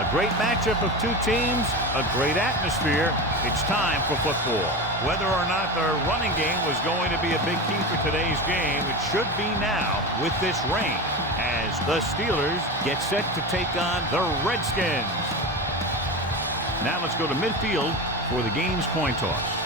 A great matchup of two teams, a great atmosphere. It's time for football. Whether or not their running game was going to be a big key for today's game, it should be now with this rain as the Steelers get set to take on the Redskins. Now let's go to midfield for the game's coin toss.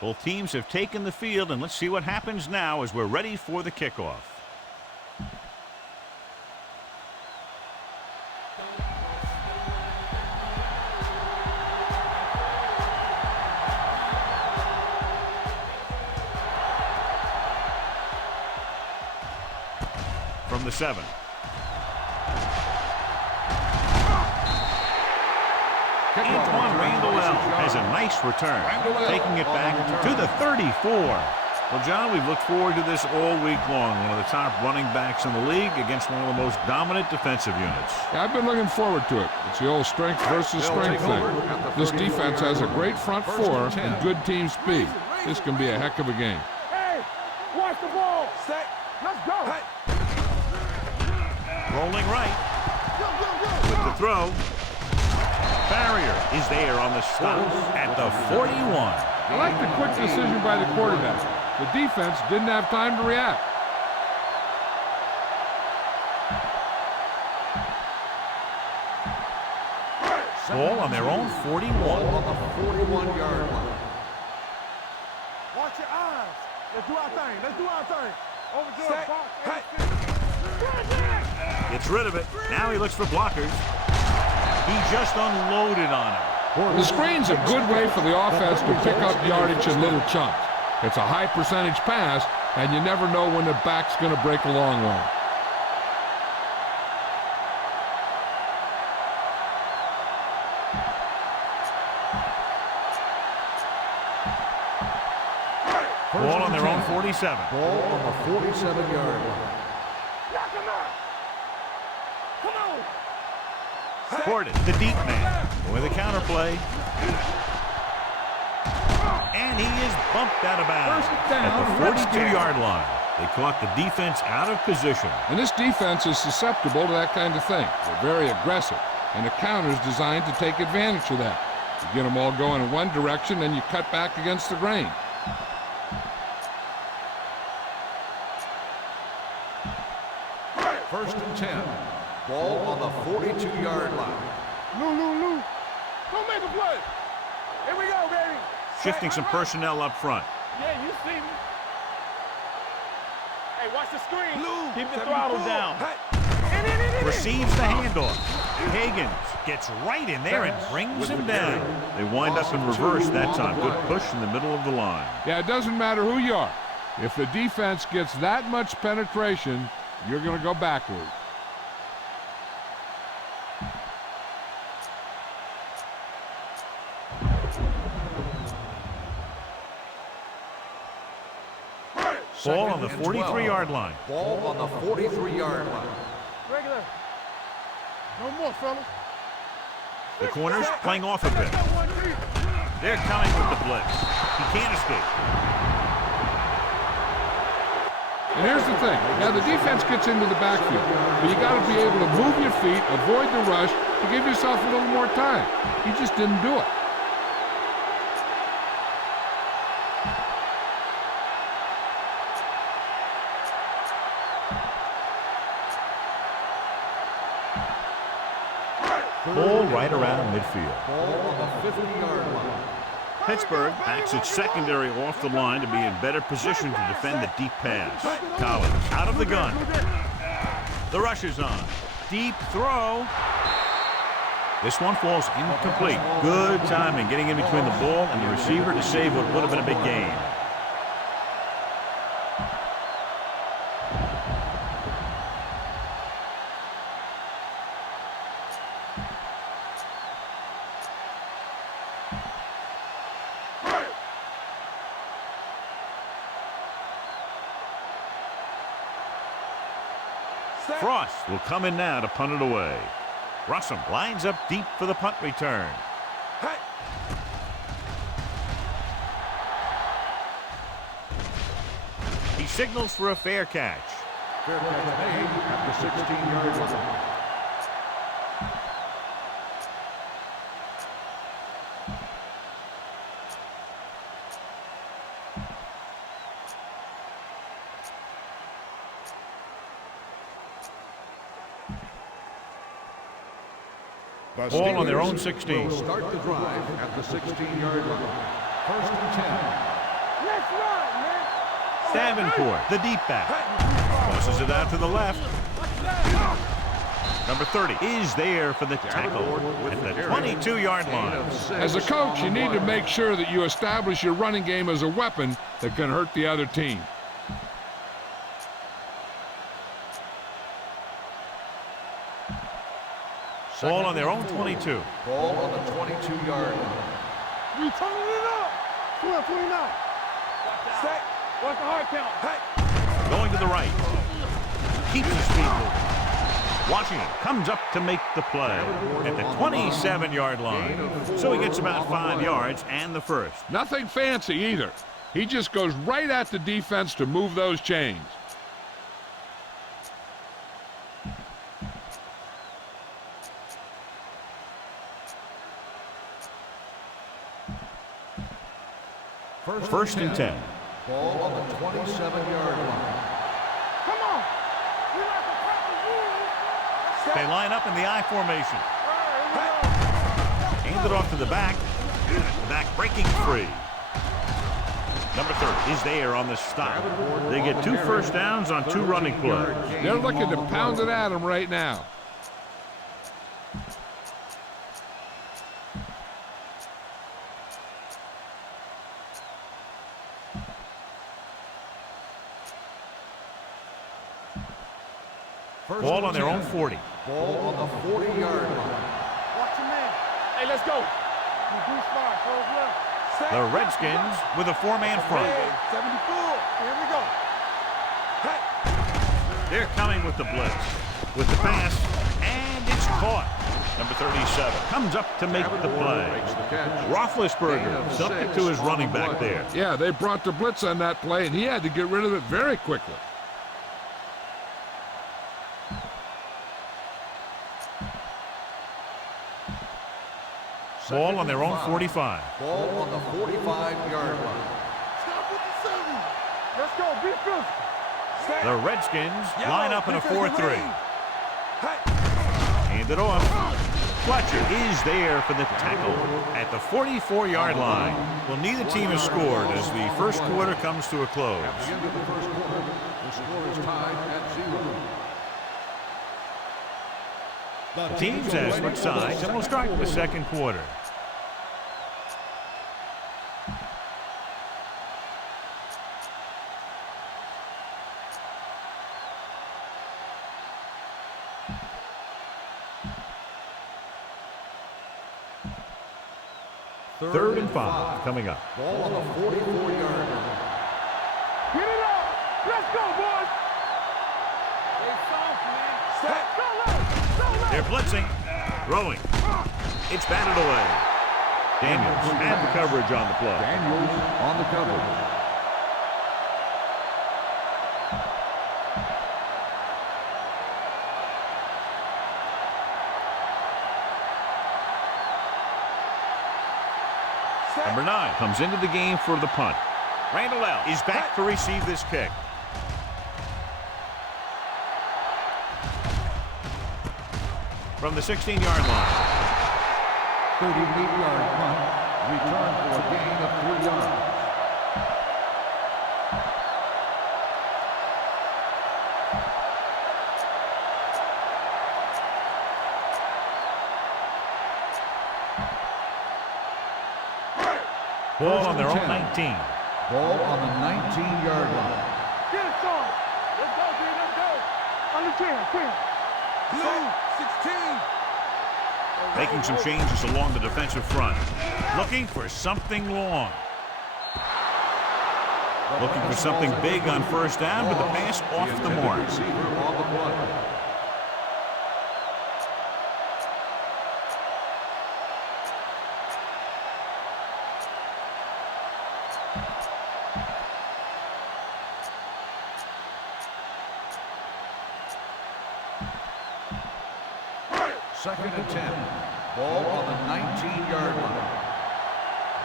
Both teams have taken the field, and let's see what happens now as we're ready for the kickoff. From the 7. Antoine Randall has a nice return, taking it back to the 34. Well, John, we've looked forward to this all week long. One of the top running backs in the league against one of the most dominant defensive units. Yeah, I've been looking forward to it. It's the old strength versus strength thing. This defense has a great front four and good team speed. This can be a heck of a game. Hey, watch the ball. Set. Let's go. Rolling right. With the throw. Barrier is there on the stop at the 41. I like the quick decision by the quarterback. The defense didn't have time to react. Ball on their own 41. On the 41-yard line. Watch your eyes. Let's do our thing. Let's do our thing. Over to the box. Gets rid of it. Now he looks for blockers. He just unloaded on him. The screen's a good way for the offense to pick up yardage in little chunks. It's a high percentage pass, and you never know when the back's going to break a long one. Ball on their own 47. Ball on the 47-yard line. Knock him out. Come on. Gordon, the deep man, with a counterplay. And he is bumped out of bounds at the 42-yard line. They caught the defense out of position. And this defense is susceptible to that kind of thing. They're very aggressive, and the counter's designed to take advantage of that. You get them all going in one direction, and you cut back against the grain. First and 10. Ball on the 42-yard line. Lou. Don't make a play. Here we go, baby. Shifting some personnel up front. Yeah, you see me. Hey, watch the screen. Lou, keep the throttle down. Receives the handoff. Higgins gets right in there and brings him down. They wind up in reverse that time. Good push in the middle of the line. Yeah, it doesn't matter who you are. If the defense gets that much penetration, you're going to go backward. Ball on the 43-yard line. Ball on the 43-yard line. Regular. No more, fellas. The corners playing off a bit. They're coming with the blitz. He can't escape. And here's the thing. Now, the defense gets into the backfield, but you got to be able to move your feet, avoid the rush, to give yourself a little more time. He just didn't do it. Ball right around midfield. Ball on the 50-yard line. Pittsburgh backs its secondary off the line to be in better position to defend the deep pass. Collins out of the gun. The rush is on. Deep throw. This one falls incomplete. Good timing getting in between the ball and the receiver to save what would have been a big gain. Frost will come in now to punt it away. Russell lines up deep for the punt return. He signals for a fair catch. Fair catch made at the 16-yard line. Ball on their own 16. Will start the drive at the 16-yard line. 1st and 10. Let's run, man. Davenport, the deep back. Tosses it out to the left. Number 30 is there for the tackle at the 22-yard line. As a coach, you need to make sure that you establish your running game as a weapon that can hurt the other team. Ball on their own 22. Ball on the 22-yard line. We turning it up. 29. Set. What's the hard count? Hey. Going to the right. Keeps his feet moving. Washington comes up to make the play at the 27-yard line. So he gets about 5 yards and the first. Nothing fancy either. He just goes right at the defense to move those chains. First and 10. Ball on the 27-yard line. Come on. We like to practice rules. They line up in the I formation. Hand it off to the back. Back breaking free. Number 30 is there on the stop. They get 2 first downs on 2 running plays. They're looking to pound it at him right now. Ball on their own 40. Ball on the 40-yard line. Watch your man. Hey, let's go. Reduce fire. Close left. Set. The Redskins with a 4-man front. 74. Here we go. Hey. They're coming with the blitz. With the pass, and it's caught. Number 37 comes up to make the play. Roethlisberger dumped it to his running back there. Yeah, they brought the blitz on that play, and he had to get rid of it very quickly. Ball on their own 45. Ball on the 45-yard line. Stop with the 7. Let's go. Be physical. Set. The Redskins line up in a 4-3. Hey. Hand it off. Fletcher is there for the tackle at the 44-yard line. Well, neither team has scored as the first quarter comes to a close. At the end of the first quarter, the score is tied at 0. The teams have switched sides and will start the second quarter. Third and 5 coming up. Ball on the 44-yard line. Get it up. Let's go, boys. Hey, soft, man. Set. Go left. Go left. They're blitzing. Throwing. It's batted away. Daniels had the coverage on the play. Daniels on the coverage. Number 9 comes into the game for the punt. Randall L. is back to receive this kick. From the 16-yard line. 38-yard punt. Return for a gain of 3 yards. Ball on their own 19. Ball on the 19-yard line. Get it, son. Let's go, dude. Let's go. On the 10. Blue, 16. Making some changes along the defensive front. Looking for something long. Looking for something big on first down, but the pass off the mark. Receiver on the play. Second and 10. Ball on the 19-yard line.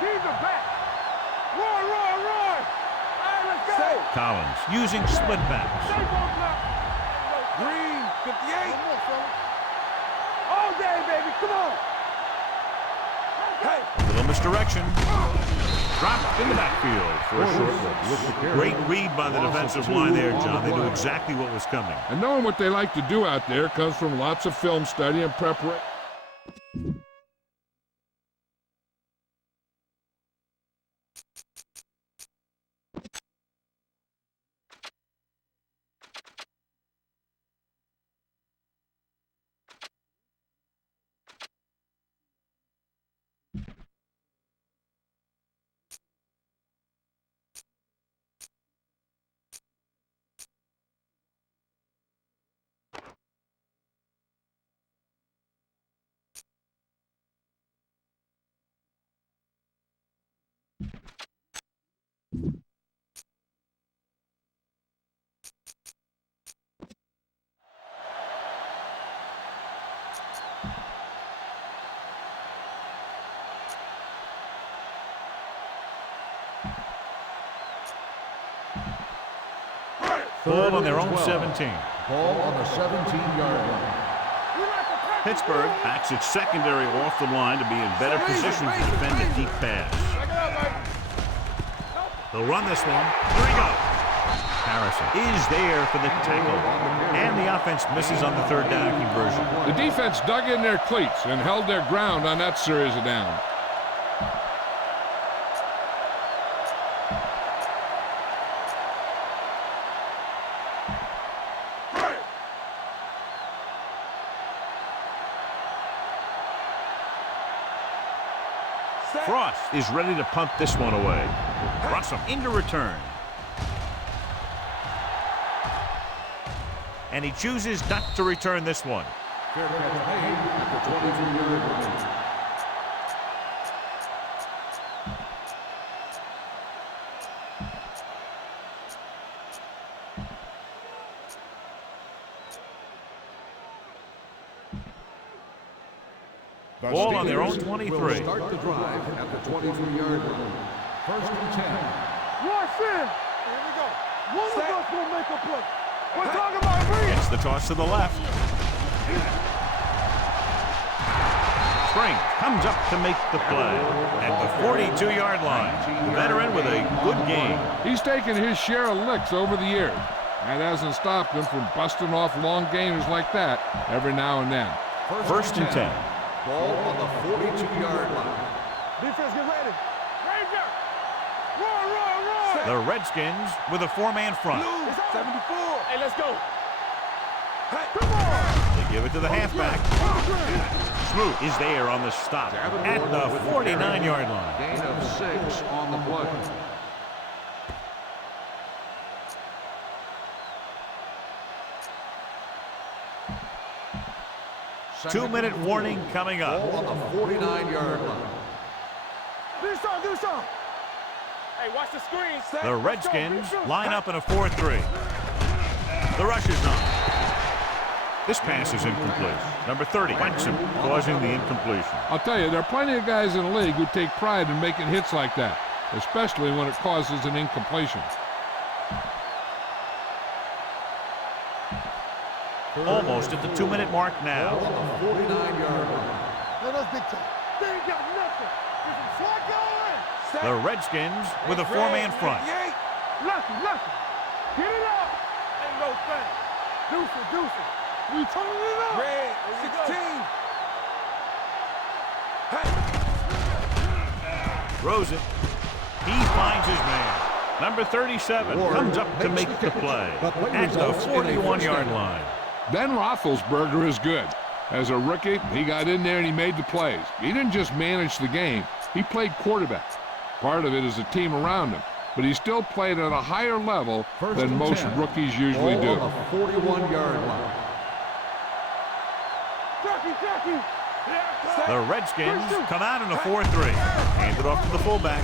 Keep it back. Run, run, run. All right, let's go. Collins using split backs. Green, 58. All day, baby. Come on. Hey. Little misdirection. Dropped in the backfield for a short loss. Great read by the defensive line there, John. They knew exactly what was coming. And knowing what they like to do out there comes from lots of film study and preparation. Ball on their own 17. Ball on the 17-yard line. Pittsburgh backs its secondary off the line to be in better position to defend a deep pass. They'll run this one. Here we go. Harrison is there for the tackle. And the offense misses on the third down conversion. The defense dug in their cleats and held their ground on that series of downs. Frost is ready to punt this one away. Russell into return. And he chooses not to return this one. Fair catch made at the 22-yard line. Ball on their own 23. Will start the drive at the 22-yard line. First and 10. Rush in. Here we go. One of us will make a play. We're talking about read. It's the toss to the left. Spring comes up to make the play at the 42-yard line. The veteran with a good game. He's taken his share of licks over the years. That hasn't stopped him from busting off long games like that every now and then. First and 10. Ball on the 42-yard line. Defense, get ready. Ranger. Run, run, run. The Redskins with a four-man front. 74. Hey, let's go. Hey, come on. They give it to the halfback. Smoot is there on the stop at the 49-yard line. Gain of 6 on the play. Two-minute warning coming up. Ball on the 49-yard line. Do something. Hey, watch the screen. The Redskins line up in a 4-3. The rush is on. This pass is incomplete. Number 30, Wexham, causing the incompletion. I'll tell you, there are plenty of guys in the league who take pride in making hits like that, especially when it causes an incompletion. Almost at the 2-minute mark now. Ball on the 49-yard line. No, that's big time. They ain't got nothing. There's a flag going. The Redskins with a four-man front. Lucky. Get it up. Ain't no thing. Deuce. We turning it up. Red, 16. Throws it. He finds his man. Number 37 comes up to make the play at the 41-yard line. Ben Roethlisberger is good. As a rookie, he got in there and he made the plays. He didn't just manage the game, he played quarterback. Part of it is the team around him, but he still played at a higher level than most rookies usually do. Ball on the 41-yard line. Jockey. The Redskins come out in a 4-3. Hand it off to the fullback.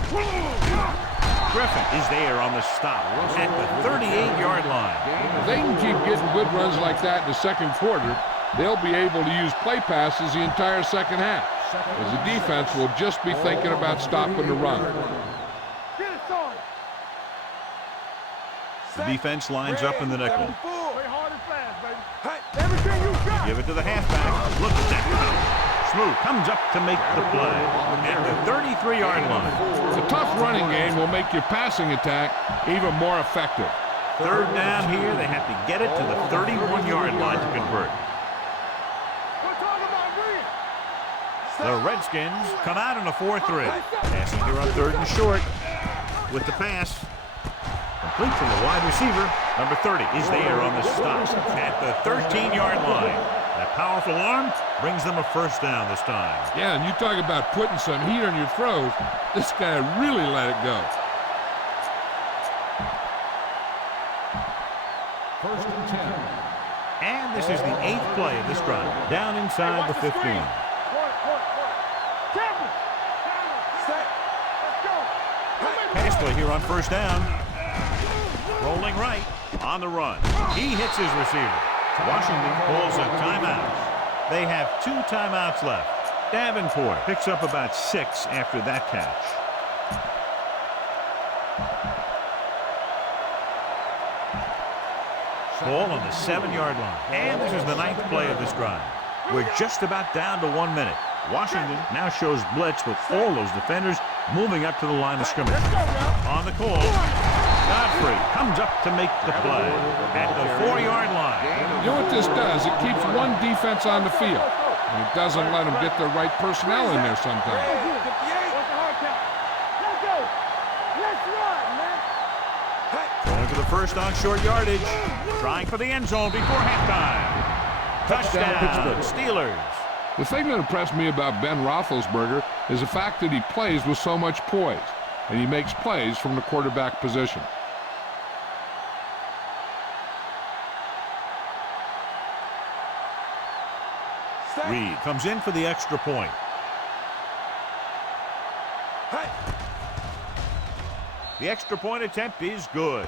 Griffin is there on the stop at the 38-yard line. If they can keep getting good runs like that in the second quarter, they'll be able to use play passes the entire second half, as the defense will just be thinking about stopping the run. The defense lines up in the nickel. Play hard and fast, baby. Everything you got. Give it to the halfback. Look at that. Smoot comes up to make the play at the 33-yard line. A tough running game will make your passing attack even more effective. Third down here. They have to get it to the 31-yard line to convert. We're talking about green. The Redskins come out in a 4-3. Passing here on third and short with the pass. Complete from the wide receiver. Number 30 is there on the stop at the 13-yard line. That powerful arm brings them a first down this time. Yeah, and you talk about putting some heat on your throws. This guy really let it go. First and 10. And this is the 8th play of this drive. Down inside the 15. Pass play here on first down. Rolling right on the run. He hits his receiver. Washington calls a timeout. They have 2 timeouts left. Davenport picks up about 6 after that catch. Ball on the 7-yard line. And this is the 9th play of this drive. We're just about down to 1 minute. Washington now shows blitz with all those defenders moving up to the line of scrimmage. On the call, Godfrey comes up to make the play at the 4-yard line. You know what this does? It keeps one defense on the field, and it doesn't let them get the right personnel in there sometimes. Going for the first on short yardage. Trying for the end zone before halftime. Touchdown, Steelers. The thing that impressed me about Ben Roethlisberger is the fact that he plays with so much poise, and he makes plays from the quarterback position. Reed comes in for the extra point. The extra point attempt is good.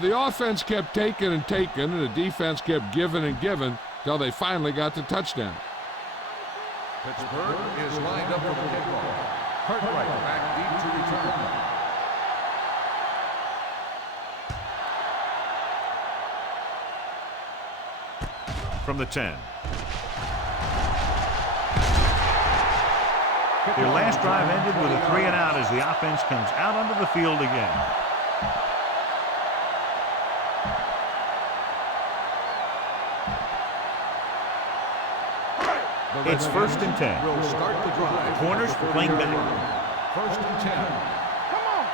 The offense kept taking and taking, and the defense kept giving and giving till they finally got the touchdown. Pittsburgh is lined up for the kickoff. Cartwright back deep to return. From the 10. Their last drive ended with a 3 and out as the offense comes out onto the field again. It's first and 10. Will start the drive. Corners playing back. First and 10. Come on.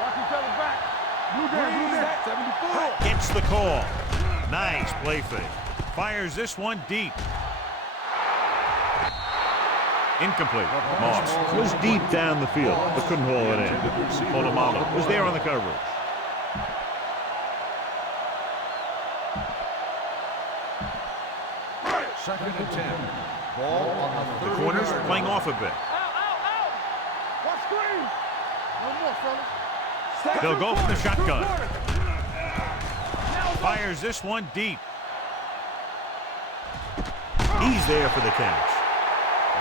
Watch each other back. Blue there. 74. Gets the call. Nice play fake. Fires this one deep. Incomplete. Moss was deep down the field, but couldn't haul it in. Polamalu was there on the coverage. Second and 10. Ball on the Corners playing off a bit. Watch screen. One more, fellas. They'll go for the shotgun. Fires this one deep. He's there for the catch.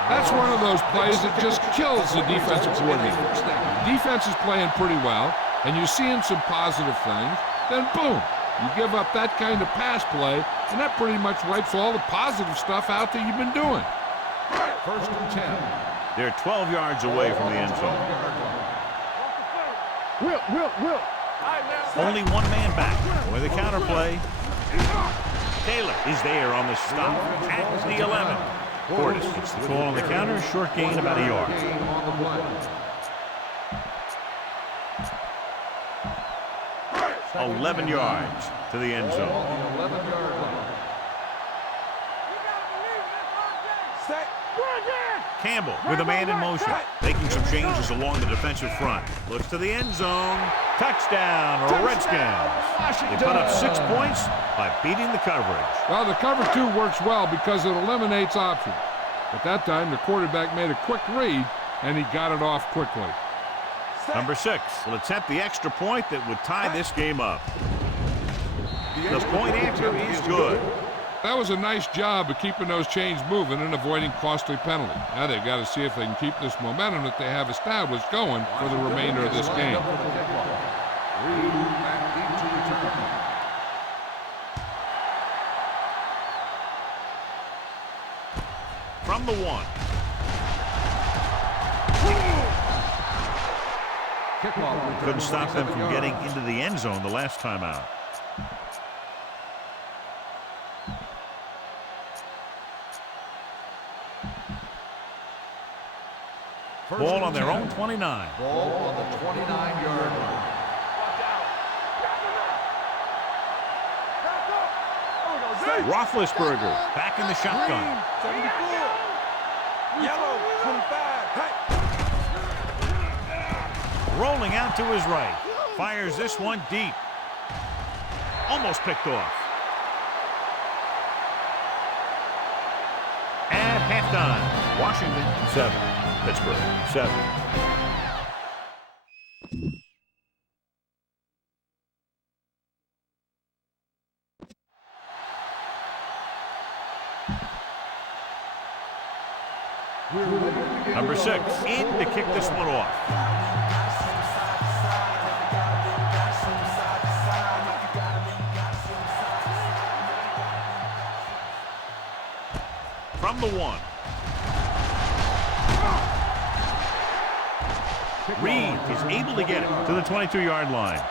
That's one of those plays that just kills the defensive coordinator. The defense is playing pretty well, and you're seeing some positive things. Then boom, you give up that kind of pass play, and that pretty much wipes all the positive stuff out that you've been doing. First and 10. They're 12 yards away from the end zone. Will. Only one man back. With a counter play. Taylor is there on the stop at the 11. Portis gets the call on the counter. Short gain about a yard. 11 yards to the end zone. 11-yard line. Campbell with a man in motion, making some changes along the defensive front. Looks to the end zone. Touchdown, Redskins. They put up 6 points by beating the coverage. Well, the cover 2 works well because it eliminates options. But that time, the quarterback made a quick read, and he got it off quickly. Number 6 will attempt the extra point that would tie this game up. The point answer is good. That was a nice job of keeping those chains moving and avoiding costly penalties. Now they've got to see if they can keep this momentum that they have established going for the remainder of this game. From the 1. Couldn't stop them from getting into the end zone the last time out. Ball on their own 29. Ball on the 29-yard line. Roethlisberger back in the shotgun. 74. Yellow, 25. Rolling out to his right. Fires this one deep. Almost picked off. At halftime, Washington 7, Pittsburgh 7. Number 6 in to kick this one off. From the 1. Reed is able to get it to the 22-yard line.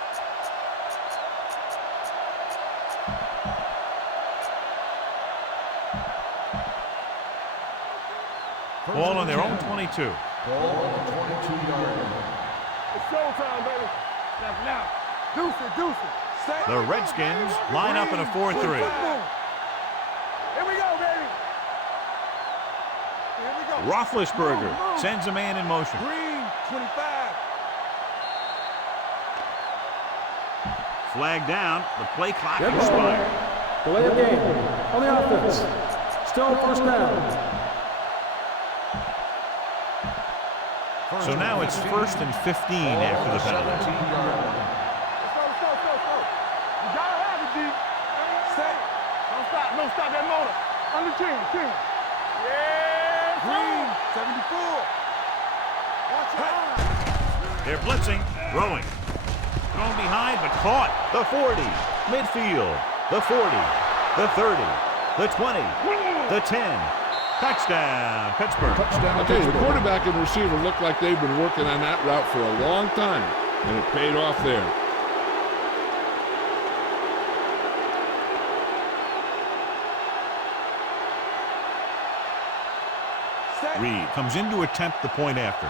Ball on their own 22. Ball on the 22-yard line. It's showtime, baby. Now. Deuce it. The Redskins line up in a 4-3. Here we go, baby. Roethlisberger sends a man in motion. Green, 25. Flag down. The play clock expired. Delay of game on the offense. Still first down. So now it's 1st and 15 after the penalty. Let's go. You gotta have it, D. Stay. Don't stop that motor. On the team. Yeah. Green, 74. Watch your eye. They're blitzing, throwing. Thrown behind, but caught. The 40, midfield. The 40, the 30, the 20, the 10. Touchdown, Pittsburgh. I'll tell you, the quarterback and receiver look like they've been working on that route for a long time, and it paid off there. Reed comes in to attempt the point after.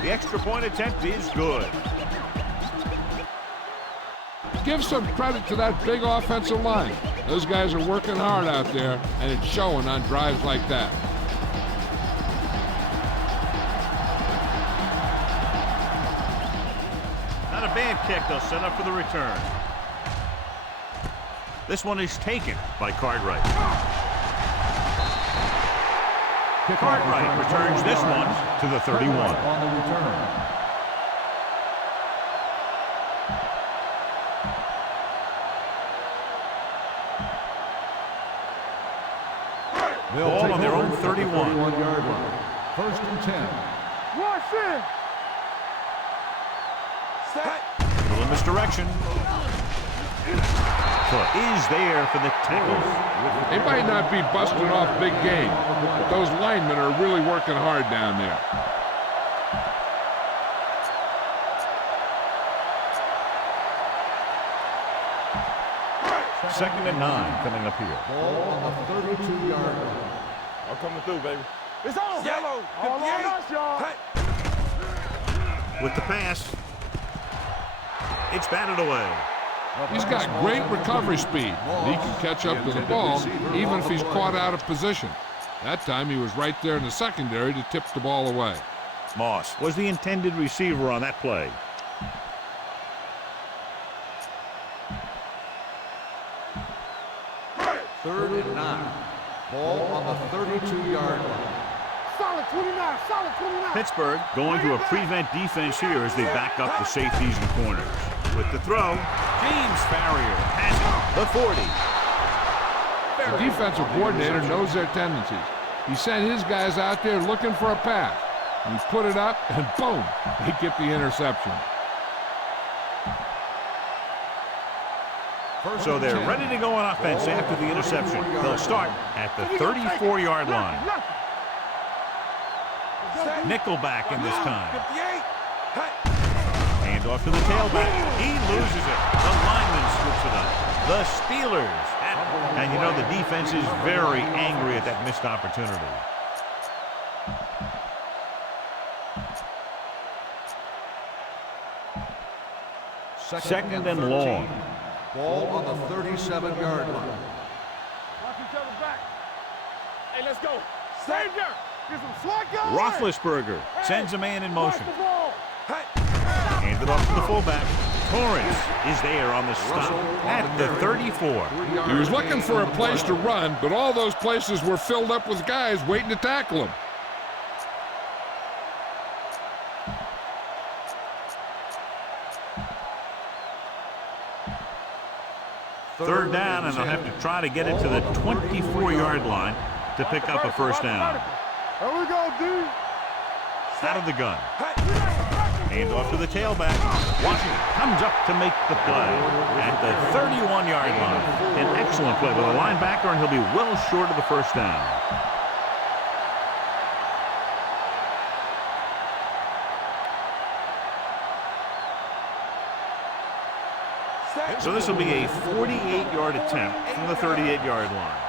The extra point attempt is good. Give some credit to that big offensive line. Those guys are working hard out there, and it's showing on drives like that. Not a bad kick. They'll set up for the return. This one is taken by Cartwright. Cartwright returns this one to the 31. On the return. Ball on their own 31. 31-yard line. 1st and 10. Rush in. Set. Little misdirection. Foot is there for the tackle. They might not be busting off big game, but those linemen are really working hard down there. Second and 9 coming up here. Ball on the 32-yard line. I'm coming through, baby. It's on. Yellow. All on us, y'all. With the pass, it's batted away. He's got great recovery speed. He can catch up to the ball even if he's caught out of position. That time he was right there in the secondary to tip the ball away. Moss was the intended receiver on that play. Third and 9. Ball on the 32-yard line. Solid 29, solid 29. Pittsburgh going to a prevent defense here as they back up the safeties and corners. With the throw, James Farrier has it, the 40. The defensive coordinator knows their tendencies. He sent his guys out there looking for a pass. He put it up, and boom, they get the interception. So they're ready to go on offense after the interception. They'll start at the 34-yard line. Nickelback in this time. Hand off to the tailback. He loses it. The lineman scoops it up. The Steelers. And you know the defense is very angry at that missed opportunity. Second and long. Ball on the 37-yard line. Watch each other back. Hey, let's go. Stay there. Get some swat going. Roethlisberger sends a man in motion. Watch the ball. Hand it off to the fullback. Torrance is there on the stop at the 34. He was looking for a place to run, but all those places were filled up with guys waiting to tackle him. Third down, and they'll have to try to get it to the 24-yard line to pick up a first down. Here we go, dude. Out of the gun. Hand off to the tailback. Washington comes up to make the play at the 31-yard line. An excellent play with a linebacker, and he'll be well short of the first down. So this will be a 48-yard attempt from the 38-yard line.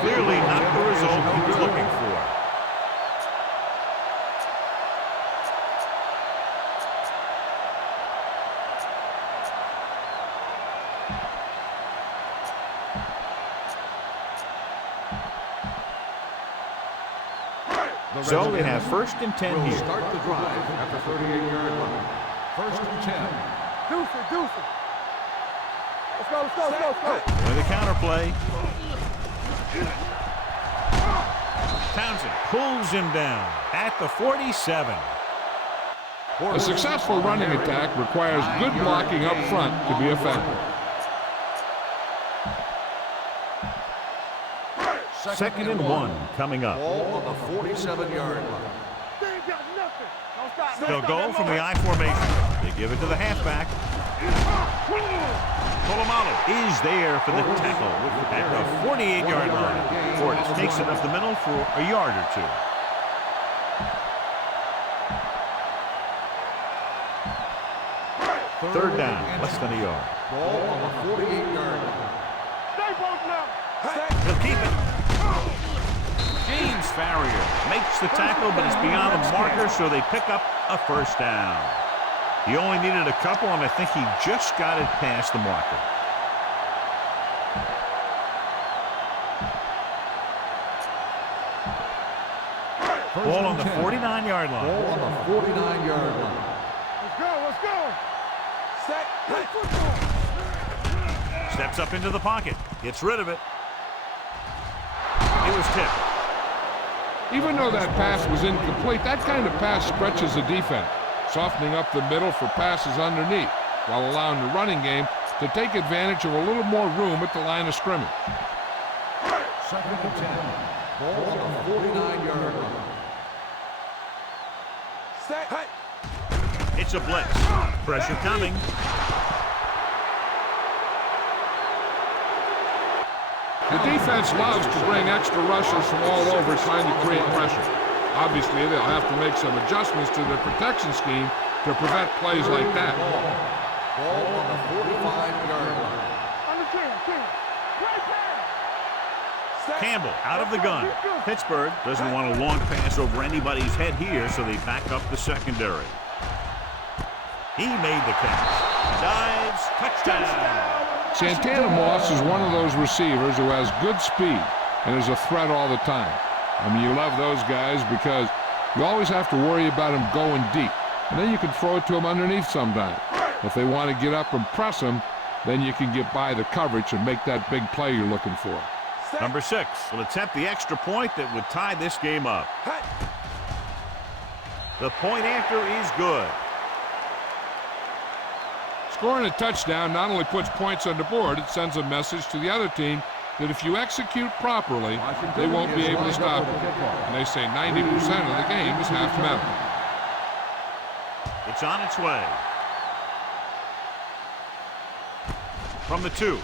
Clearly not the result he was looking for. So they have first and 10 We'll here. start the drive at the 38-yard line. First and 10. Deuce it. Let's go. With a counter play. Townsend pulls him down at the 47. A successful running attack requires good blocking up front to be effective. Second and 1 coming up. Ball on the 47-yard line. They ain't got nothing. Don't stop. They'll go from the I formation. They give it to the halfback. Polamalu is there for the tackle at the 48-yard line. Fortis takes it up the middle for a yard or two. Third down, less than a yard. Ball on the 48-yard line. Stay both now. He'll keep it. James Farrier makes the tackle, but he's beyond the marker, so they pick up a first down. He only needed a couple, and I think he just got it past the marker. Ball on the 49-yard line. Ball on the 49-yard line. Let's go. Set. Play football. Steps up into the pocket. Gets rid of it. It was tipped. Even though that pass was incomplete, that kind of pass stretches the defense, softening up the middle for passes underneath, while allowing the running game to take advantage of a little more room at the line of scrimmage. Second and 10. Ball on the 49-yard line. Set. It's a blitz. Pressure coming. The defense loves to bring extra rushers from all over trying to create pressure. Obviously, they'll have to make some adjustments to their protection scheme to prevent plays like that. Ball on the 45-yard line. Campbell out of the gun. Pittsburgh doesn't want a long pass over anybody's head here, so they back up the secondary. He made the catch. Dives, touchdown. Santana Moss is one of those receivers who has good speed and is a threat all the time. I mean, you love those guys because you always have to worry about them going deep. And then you can throw it to them underneath sometimes. If they want to get up and press them, then you can get by the coverage and make that big play you're looking for. Number 6 will attempt the extra point that would tie this game up. The point after is good. Scoring a touchdown not only puts points on the board, it sends a message to the other team that if you execute properly, they won't be able to stop it. And they say 90% of the game is half mental. It's on its way. From the 2.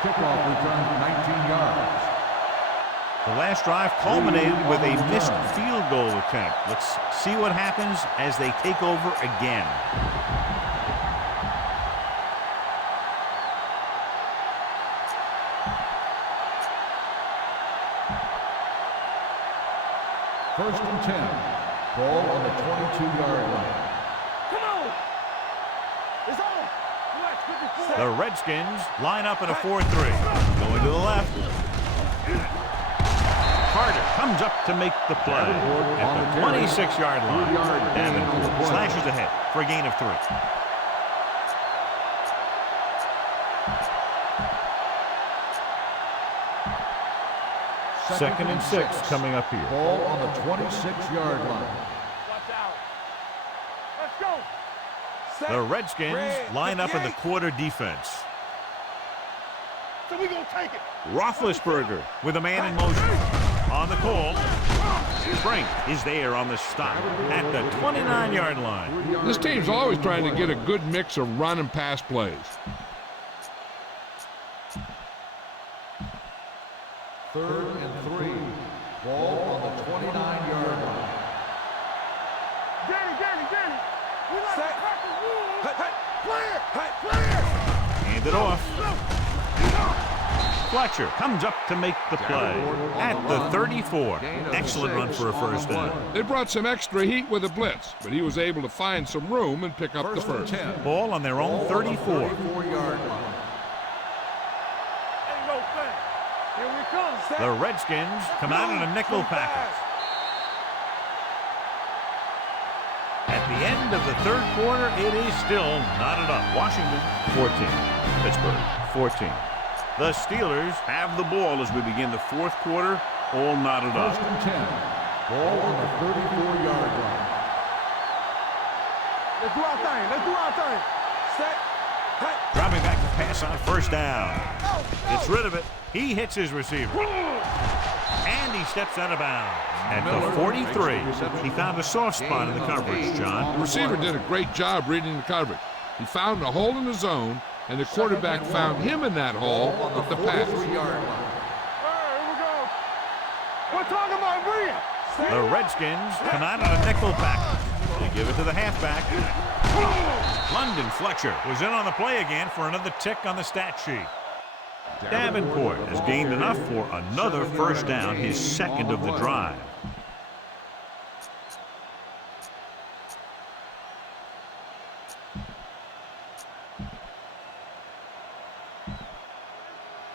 Kickoff return 19 yards. The last drive culminated with a missed field goal attempt. Let's see what happens as they take over again. First and 10. Ball on the 22-yard line. Come on. It's on. The Redskins line up in a 4-3. Going to the left. Carter comes up to make the play at the 26-yard line. Davenport slashes ahead for a gain of 3. Second and 6 coming up here. Ball on the 26-yard line. Watch out. Let's go. The Redskins line up in the quarter defense. So we gonna take it. Roethlisberger with a man in motion. On the call, Frank is there on the stop at the 29-yard line. This team's always trying to get a good mix of run and pass plays. Third and 3. Ball on the 29-yard line. Danny. We like to crack the rules. Clear. Hand it off. Fletcher comes up to make the play at the 34. Excellent run for a first down. They brought some extra heat with a blitz, but he was able to find some room and pick up the first. Ball on their own 34. 34-yard line. Ain't no thing. Here we come. The Redskins come out in a nickel package. At the end of the third quarter, it is still knotted up. Washington 14, Pittsburgh 14. The Steelers have the ball as we begin the fourth quarter, all knotted up. First and 10. Ball on the 34-yard line. Let's do our thing. Set. Dropping back to pass on first down. Gets rid of it. He hits his receiver. And he steps out of bounds. At the 43, he found a soft spot in the coverage, John. The receiver did a great job reading the coverage. He found a hole in the zone, and the quarterback found him in that hole with the pass. 43-yard line. Here we go. We're talking about Bria. The Redskins come out in a nickel package. They give it to the halfback. London Fletcher was in on the play again for another tick on the stat sheet. Davenport has gained enough for another first down, his second of the drive.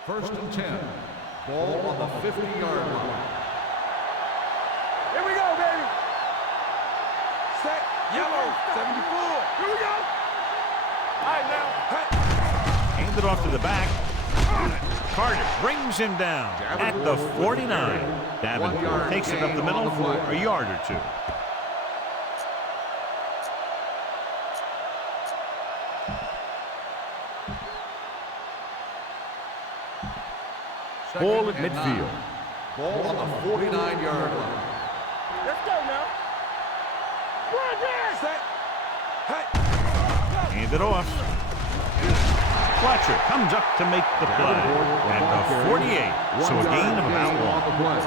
First and 10. Ball on the 50-yard line. Here we go, baby. Set. Yellow. 74. Here we go. All right, now. Hand it off to the back. Carter brings him down at the 49. Davenport takes it up the middle for a yard or 2. Ball at midfield. Ball on the 49-yard line. Let's go now. Run there. Set. Hand it off. Fletcher comes up to make the play at the 48. So a gain of about 1.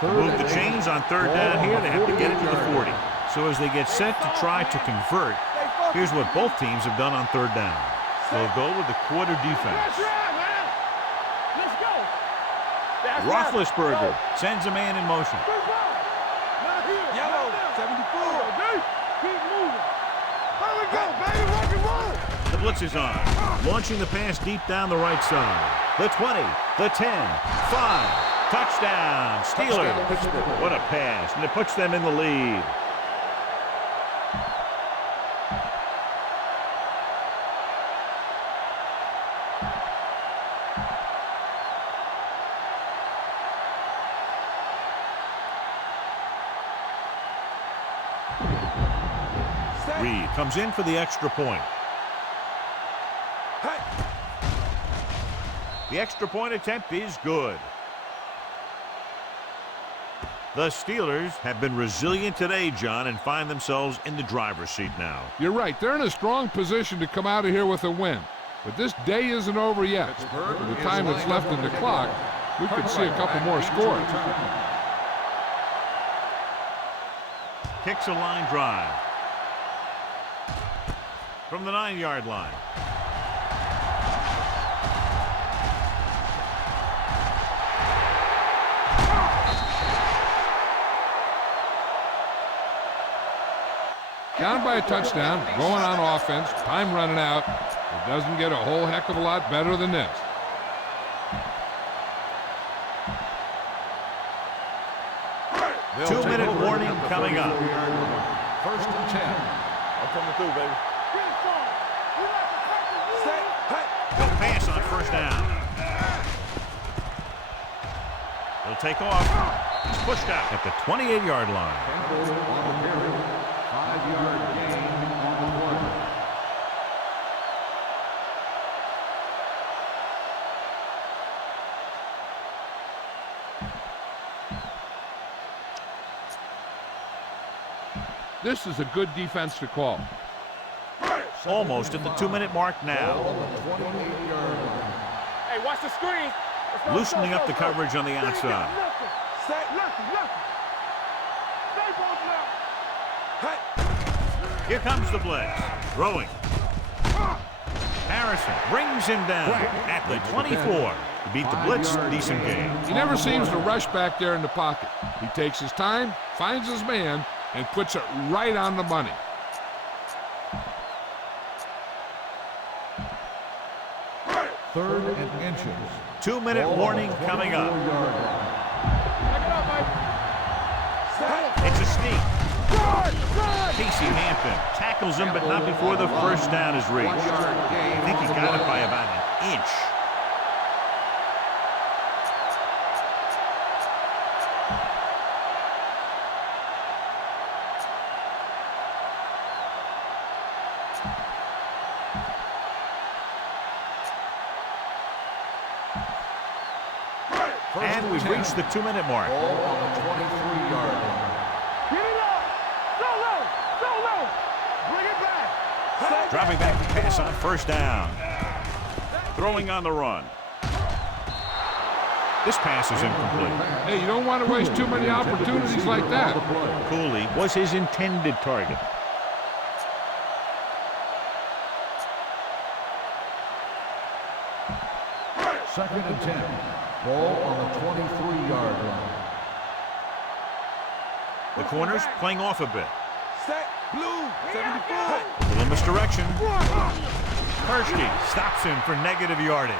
To move the chains on third down here, they have to get it to the 40. So as they get set to try to convert, here's what both teams have done on third down. They'll go with the quarter defense. That's right, man. Let's go. Roethlisberger sends a man in motion. Yellow, 74. Keep moving. Here we go, baby. Rock and roll. The blitz is on. Launching the pass deep down the right side. The 20, the 10, 5. Touchdown, Steelers. What a pass, and it puts them in the lead. Reed comes in for the extra point. The extra point attempt is good. The Steelers have been resilient today, John, and find themselves in the driver's seat now. You're right. They're in a strong position to come out of here with a win. But this day isn't over yet. With the time that's left in the clock, we could see a couple more scores. Kicks a line drive from the 9-yard line. Down by a touchdown, going on offense, time running out. It doesn't get a whole heck of a lot better than this. Two-minute warning coming up. First and 10. I'm coming through, baby. They'll pass on first down. They'll take off. He's pushed out at the 28-yard line. 5-yard gain on the play. This is a good defense to call. Almost at the 2-minute mark now. Hey, watch the screen. Loosening up the coverage on the outside. Here comes the blitz. Throwing. Harrison brings him down at the 24. He beat the blitz. Decent game. He never seems to rush back there in the pocket. He takes his time, finds his man, and puts it right on the money. Third and inches. 2-minute warning coming up. It's a sneak. Casey Hampton tackles him, but not before the first down is reached. I think he got it by about an inch. And we've reached the 2-minute mark. Ball on the 23-yard line. Get it up! Go low! Bring it back! Dropping back to pass on first down. Throwing on the run. This pass is incomplete. Hey, you don't want to waste too many opportunities like that. Cooley was his intended target. Second and 10. Ball on the 23-yard line. The corners playing off a bit. Set, blue, 74. A little misdirection. Persky stops him for negative yardage.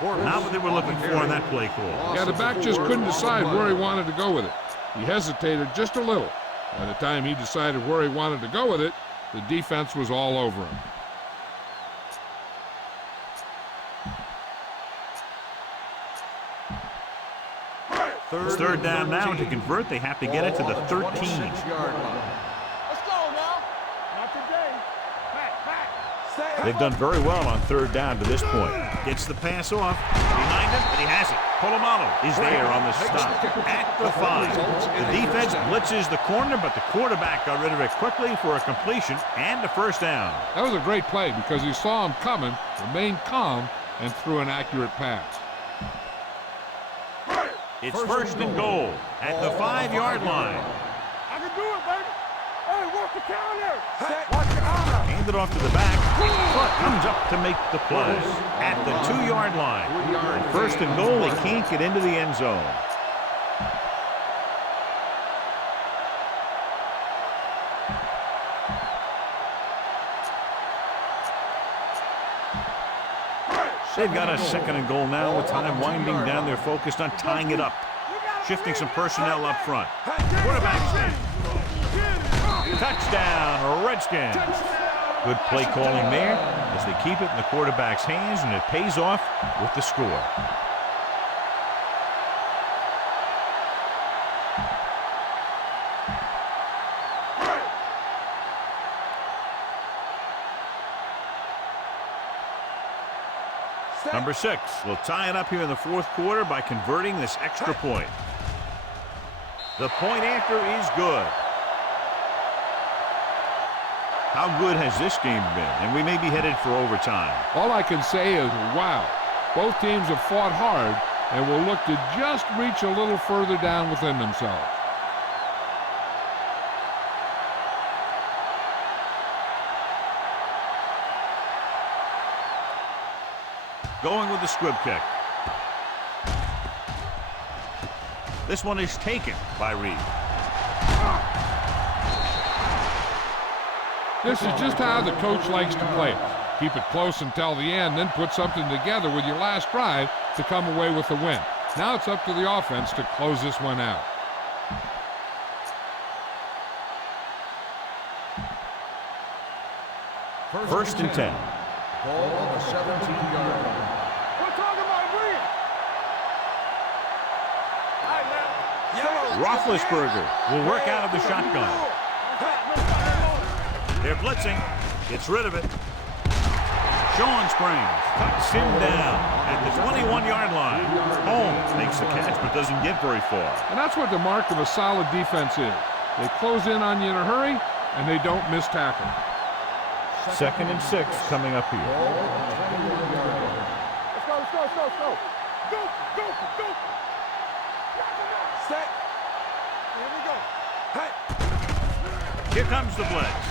Not what they were looking for in that play call. Yeah, the back just couldn't decide where he wanted to go with it. He hesitated just a little. By the time he decided where he wanted to go with it, the defense was all over him. It's third down now, and to convert, they have to get it to the 13. Let's go now. Not today. Back. They've done very well on third down to this point. Gets the pass off. Behind him, but he has it. Polamalu is there on the stop at the 5. The defense blitzes the corner, but the quarterback got rid of it quickly for a completion and a first down. That was a great play because he saw him coming, remained calm, and threw an accurate pass. It's first and goal at the 5-yard line. I can do it, baby. Hey, work the counter. Set, watch your honor. Hand it off to the back. Foot comes up to make the play at the 2-yard line. First and goal, they can't get into the end zone. They've got a 2nd and goal now with time winding down. They're focused on tying it up. Shifting some personnel up front. Quarterback sneak. Touchdown, Redskins. Good play calling there as they keep it in the quarterback's hands, and it pays off with the score. Number 6 will tie it up here in the 4th quarter by converting this extra point. The point after is good. How good has this game been? And we may be headed for overtime. All I can say is, wow. Both teams have fought hard and will look to just reach a little further down within themselves. Going with the squib kick. This one is taken by Reed. This is just how the coach likes to play it. Keep it close until the end, then put something together with your last drive to come away with the win. Now it's up to the offense to close this one out. First and 10. Ball on the 17-yard line. We're talking about Green. Roethlisberger will work out of the shotgun. They're blitzing. Gets rid of it. Sean Springs cuts him down at the 21-yard line. Holmes makes the catch but doesn't get very far. And that's what the mark of a solid defense is. They close in on you in a hurry, and they don't miss tackle. 2nd and 6 coming up here. Let's go. Go. Set. Here we go. Hey. Here comes the blitz.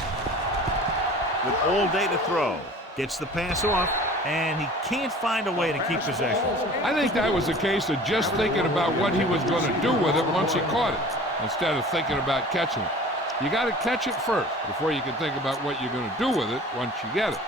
With all day to throw. Gets the pass off, and he can't find a way to keep possession. I think that was a case of just thinking about what he was going to do with it once he caught it, instead of thinking about catching it. You got to catch it first before you can think about what you're going to do with it once you get it.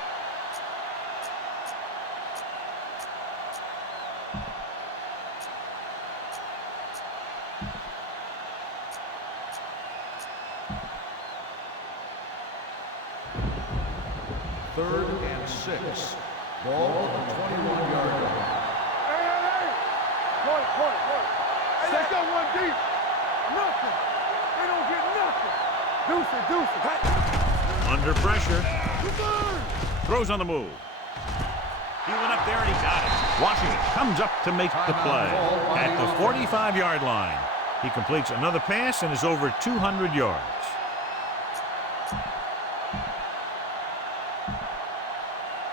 Third and 6. Ball on the 21-yard line. Hey. Point. Hey, let's go one deep. Nothing. They don't get nothing. Deuce it. Hey. Under pressure. Throws on the move. He went up there and he got it. Washington comes up to make the play at the 45-yard line. He completes another pass and is over 200 yards.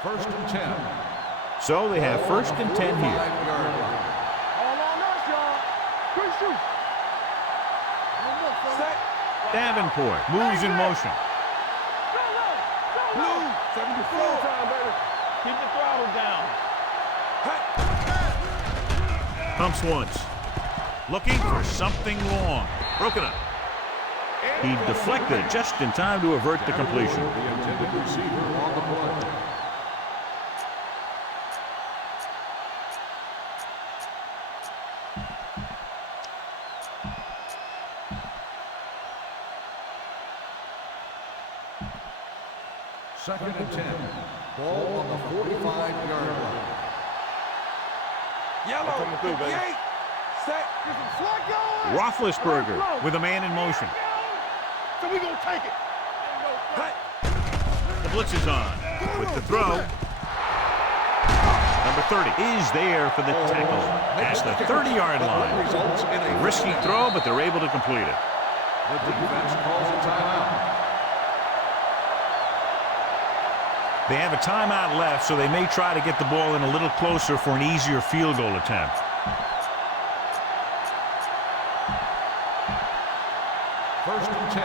First and 10. So they have 1st and 10 here. All on us, y'all. Quick shoot. Set. Davenport moves in motion. Blue. 74. Time, baby. Keep the throttle down. Pumps once. Looking for something long. Broken up. He deflected it just in time to avert the completion. The intended receiver on the play. Second and 10. Ball on the 45-yard line. Yellow. Coming through, baby. Set. Roethlisberger with a man in motion. So we gonna take it. The blitz is on with the throw. Number 30 is there for the tackle at the 30-yard line. Results in a Risky throw, but they're able to complete it. The defense calls a timeout. They have a timeout left, so they may try to get the ball in a little closer for an easier field goal attempt. First and 10.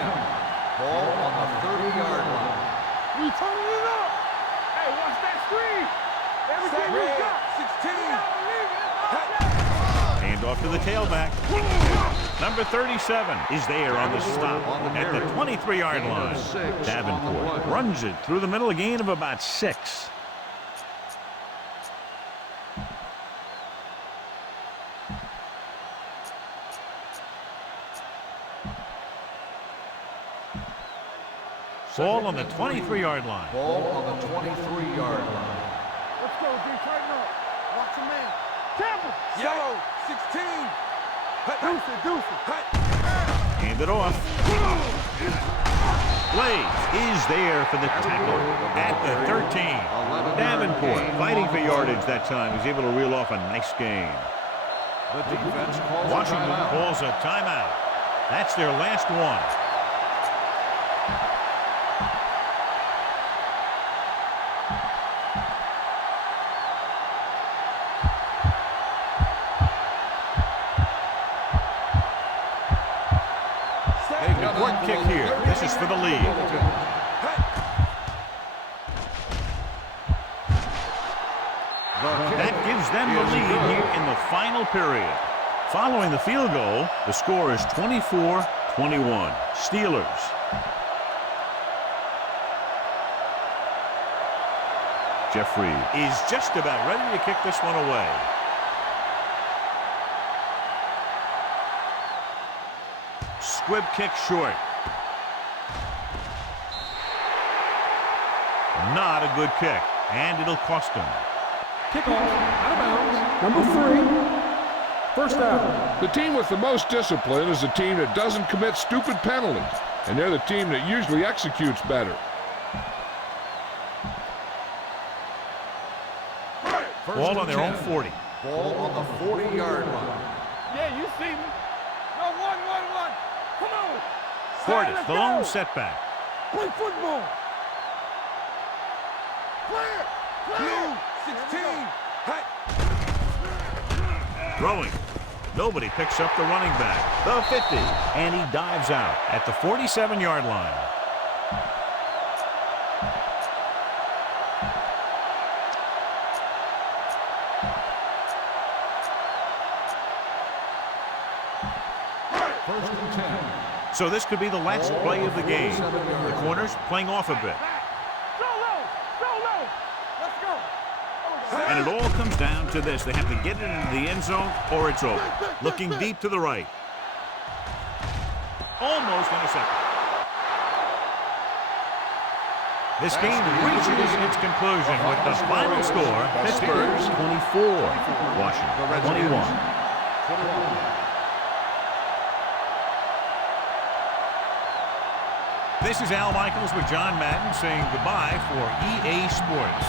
Ball on the 30-yard line. We turning it up. Hey, watch that screen. Everything we got. 16. Hand off to the tailback. Number 37 is there on the stop at the 23-yard line. Davenport runs it through the middle, a gain of about 6. Ball on the 23-yard line. Ball on the 23-yard line. Let's go, D. Tighten up. Watch a man. Campbell. Yellow. 16. Deuce it. Hand it off. Blaze is there for the tackle at the 13. Davenport fighting for yardage that time. He's able to reel off a nice gain. The defense calls Washington a timeout. calls a timeout. That's their last one. Important kick here. This is for the lead. That gives them the lead here in the final period. Following the field goal, the score is 24-21. Steelers. Jeffrey is just about ready to kick this one away. Squib kick short. Not a good kick, and it'll cost him. Kickoff out of bounds. Number 3. First down. The team with the most discipline is the team that doesn't commit stupid penalties, and they're the team that usually executes better. Ball on their own 40. Ball on the 40-yard line. Yeah, you see me. No, one. Come on. Portis, the lone setback. Play football. Blue. 16. Throwing. Nobody picks up the running back. The 50. And he dives out at the 47-yard line. First and 10. So this could be the last play of the game. The corners playing off a bit. Go low. Let's go. And it all comes down to this. They have to get it into the end zone or it's over. Looking deep to the right. Almost intercepted. This game reaches its conclusion with the final score. Pittsburgh's 24, Washington 21. This is Al Michaels with John Madden saying goodbye for EA Sports.